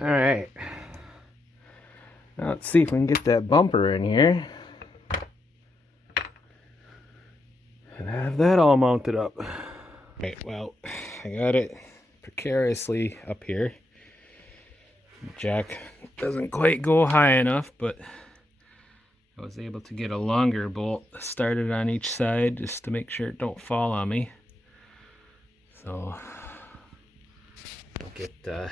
Alright. Now let's see if we can get that bumper in here. And have that all mounted up. Right, well, I got it precariously up here. Jack doesn't quite go high enough, but I was able to get a longer bolt started on each side just to make sure it don't fall on me. So I'll get the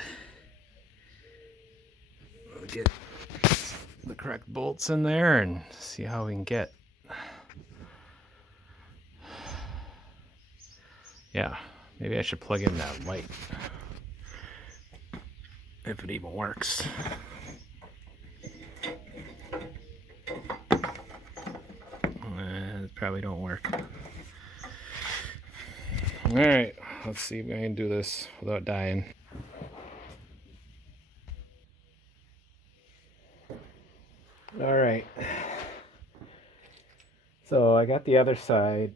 correct bolts in there and see how we can get. Yeah, maybe I should plug in that light if it even works. It probably don't work. Alright, let's see if I can do this without dying. Alright, so I got the other side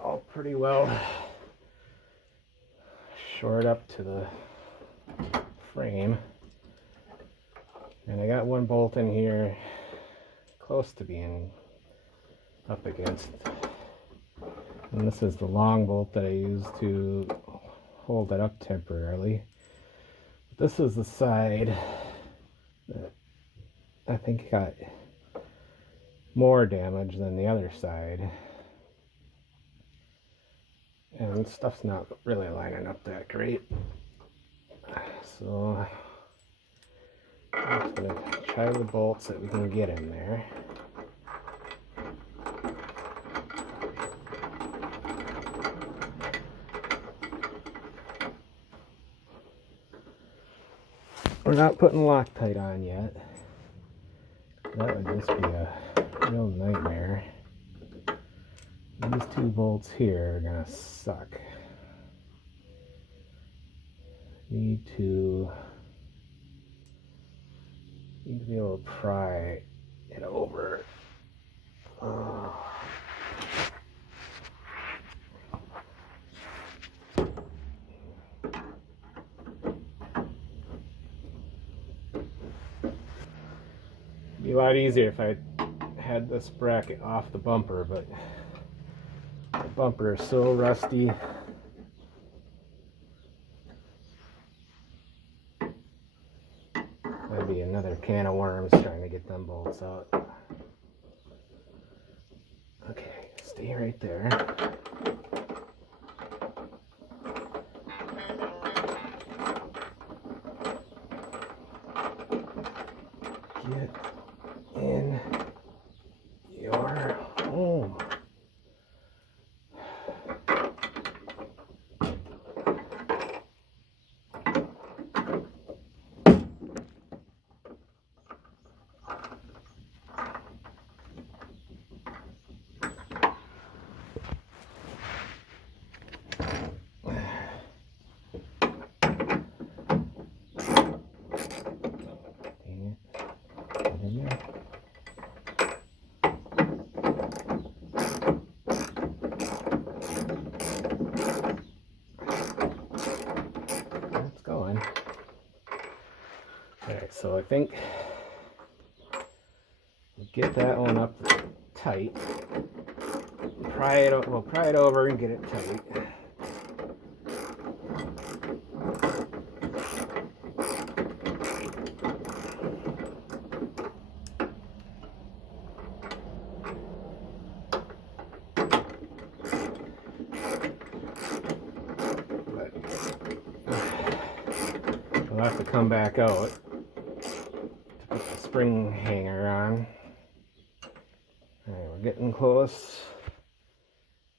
all pretty well shored up to the frame, and I got one bolt in here close to being up against, and this is the long bolt that I use to hold it up temporarily. This is the side that I think got more damage than the other side, and stuff's not really lining up that great, so I'm just going to try the bolts that we can get in there. We're not putting Loctite on yet. That would just be a real nightmare. These two bolts here are gonna suck. Need to be able to pry it over. It'd be a lot easier if I had this bracket off the bumper, but the bumper is so rusty. That'd be another can of worms trying to get them bolts out. Okay, stay right there. Get in your home. It's going. Alright, so I think we'll get that one up tight. We'll pry it over and get it tight. We'll have to come back out to put the spring hanger on. Alright, we're getting close.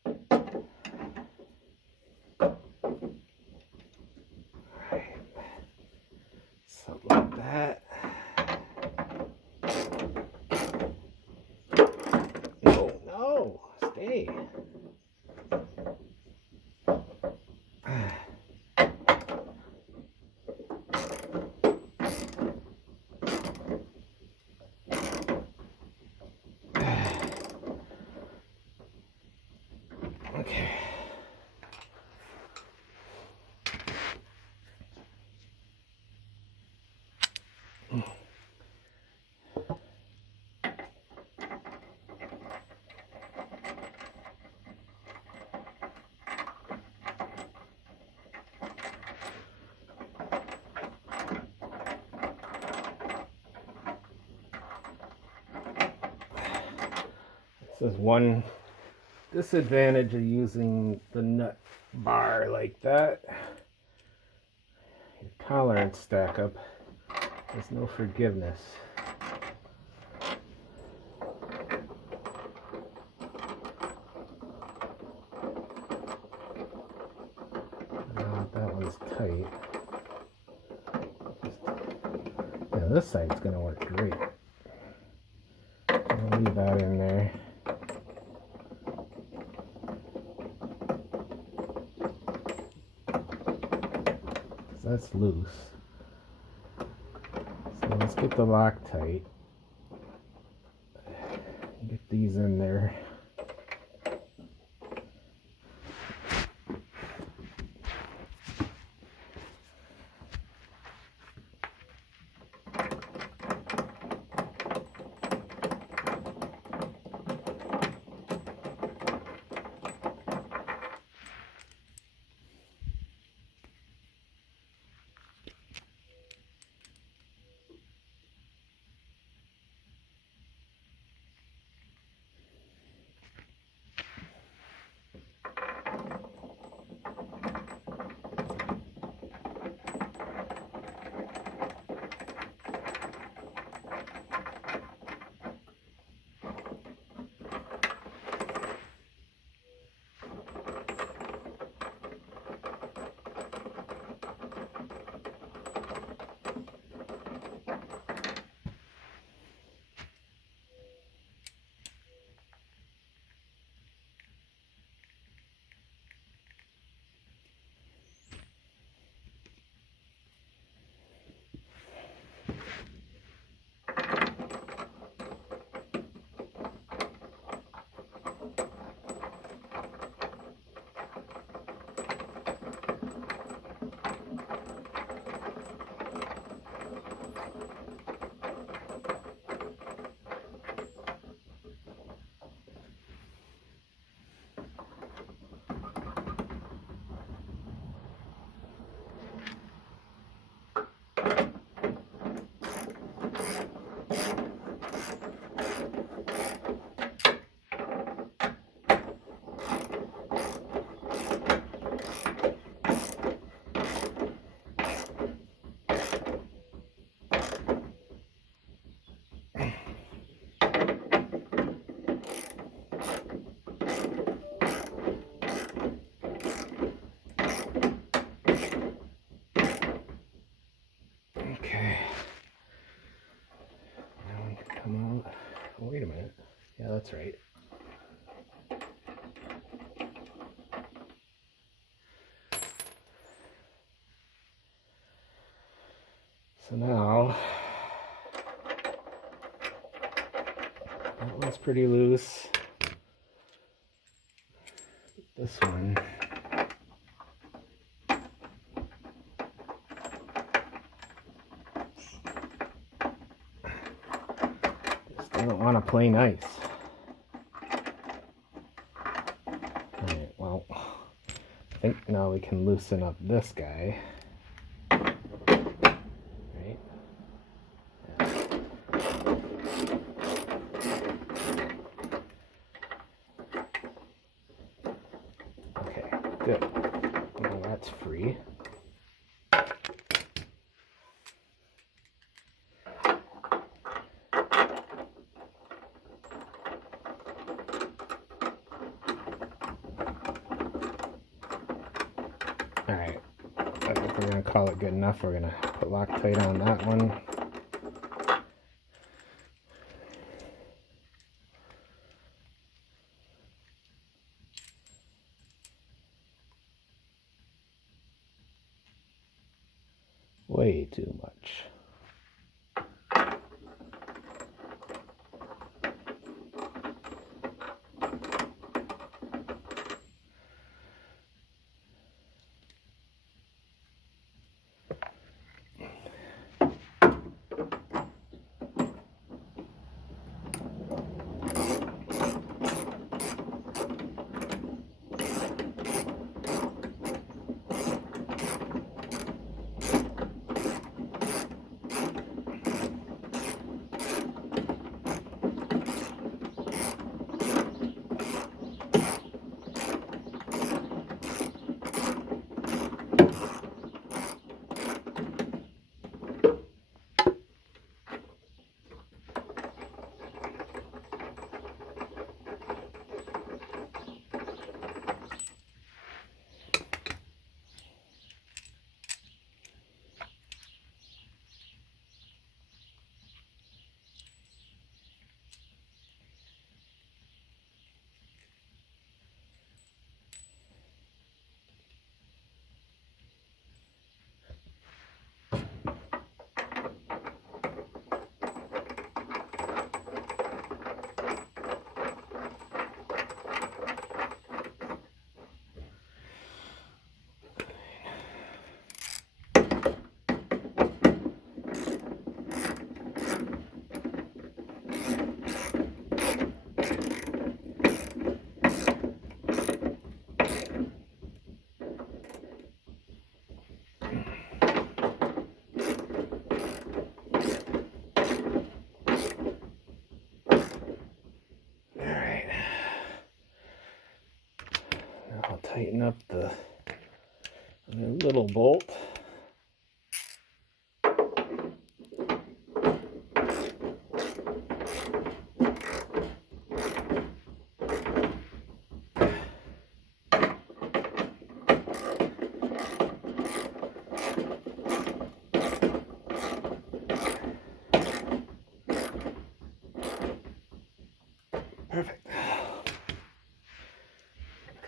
Alright, something like that. No, stay. Okay. This is one disadvantage of using the nut bar like that. Your tolerance stack up. There's no forgiveness. Now that one's tight. Yeah, this side's gonna work great. I'll leave that in there. That's loose. So let's get the Loctite. Get these in there. Wait a minute. Yeah, that's right. So now, that one's pretty loose. This one. Just don't want to play nice. Alright, well, I think now we can loosen up this guy. Good. Well, that's free. Alright, I think we're going to call it good enough. We're going to put Loctite on that one. Way too much. up the little bolt. Perfect.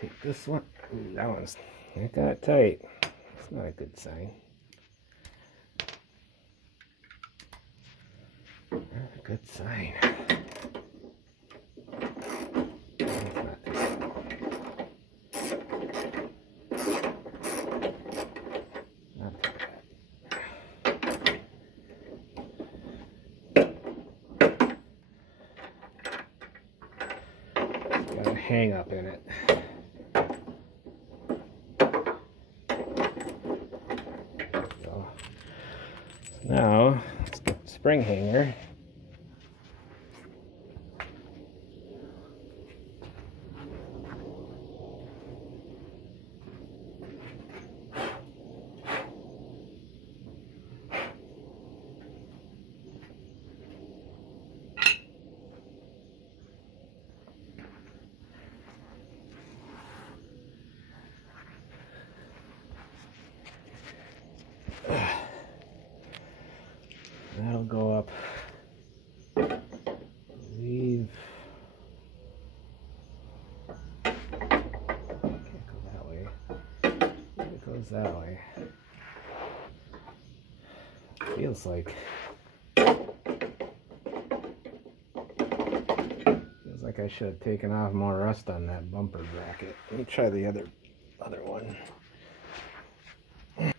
Take this one. Ooh, that got tight. That's not a good sign. Not a good sign. That's not too bad. Not too bad. Got a hang up in it. So now let's get the spring hanger. That'll go up. I believe. Can't go that way. It goes that way. Feels like I should have taken off more rust on that bumper bracket. Let me try the other one. Yeah,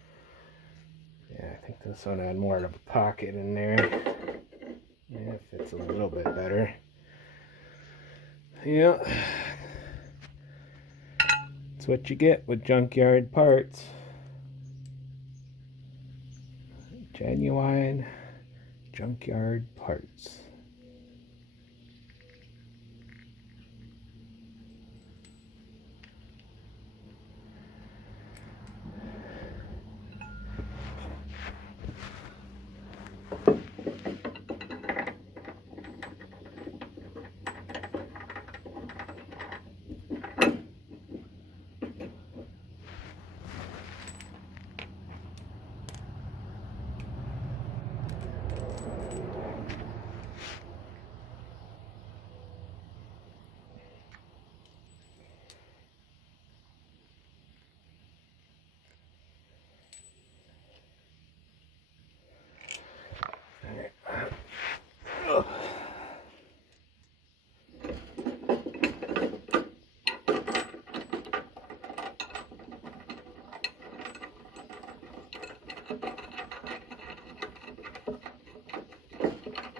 I think this one had more of a pocket in there. Yeah, it fits a little bit better. Yeah. That's what you get with junkyard parts. Genuine junkyard parts.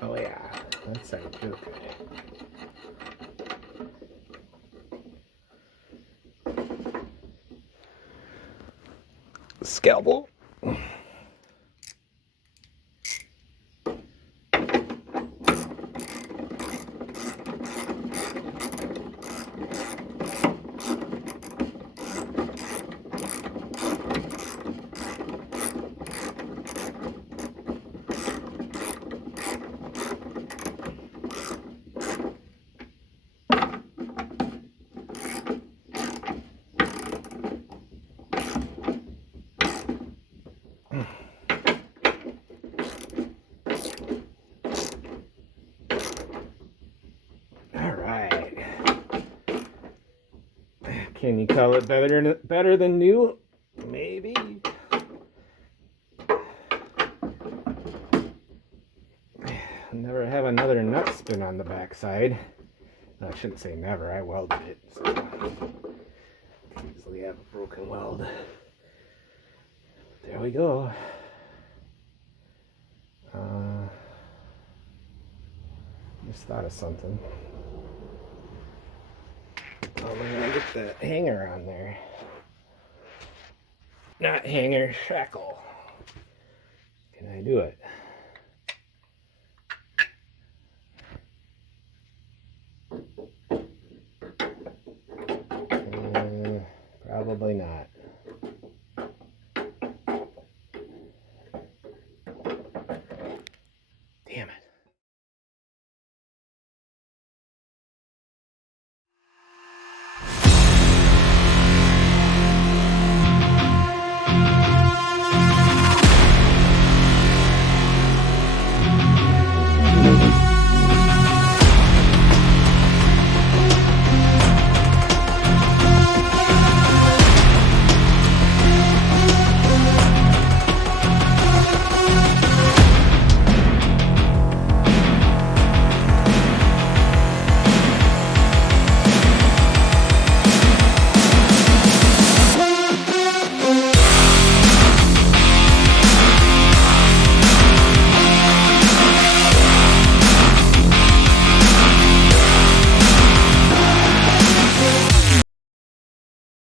Oh yeah, that sounds good. Scalpel. Can you call it better than new? Maybe. Never have another nut spin on the backside. No, I shouldn't say never. I welded it, so easily have a broken weld. There we go. Just thought of something. Oh, we're gonna get the hanger on there. Not hanger, shackle. Can I do it? Probably not. Damn it.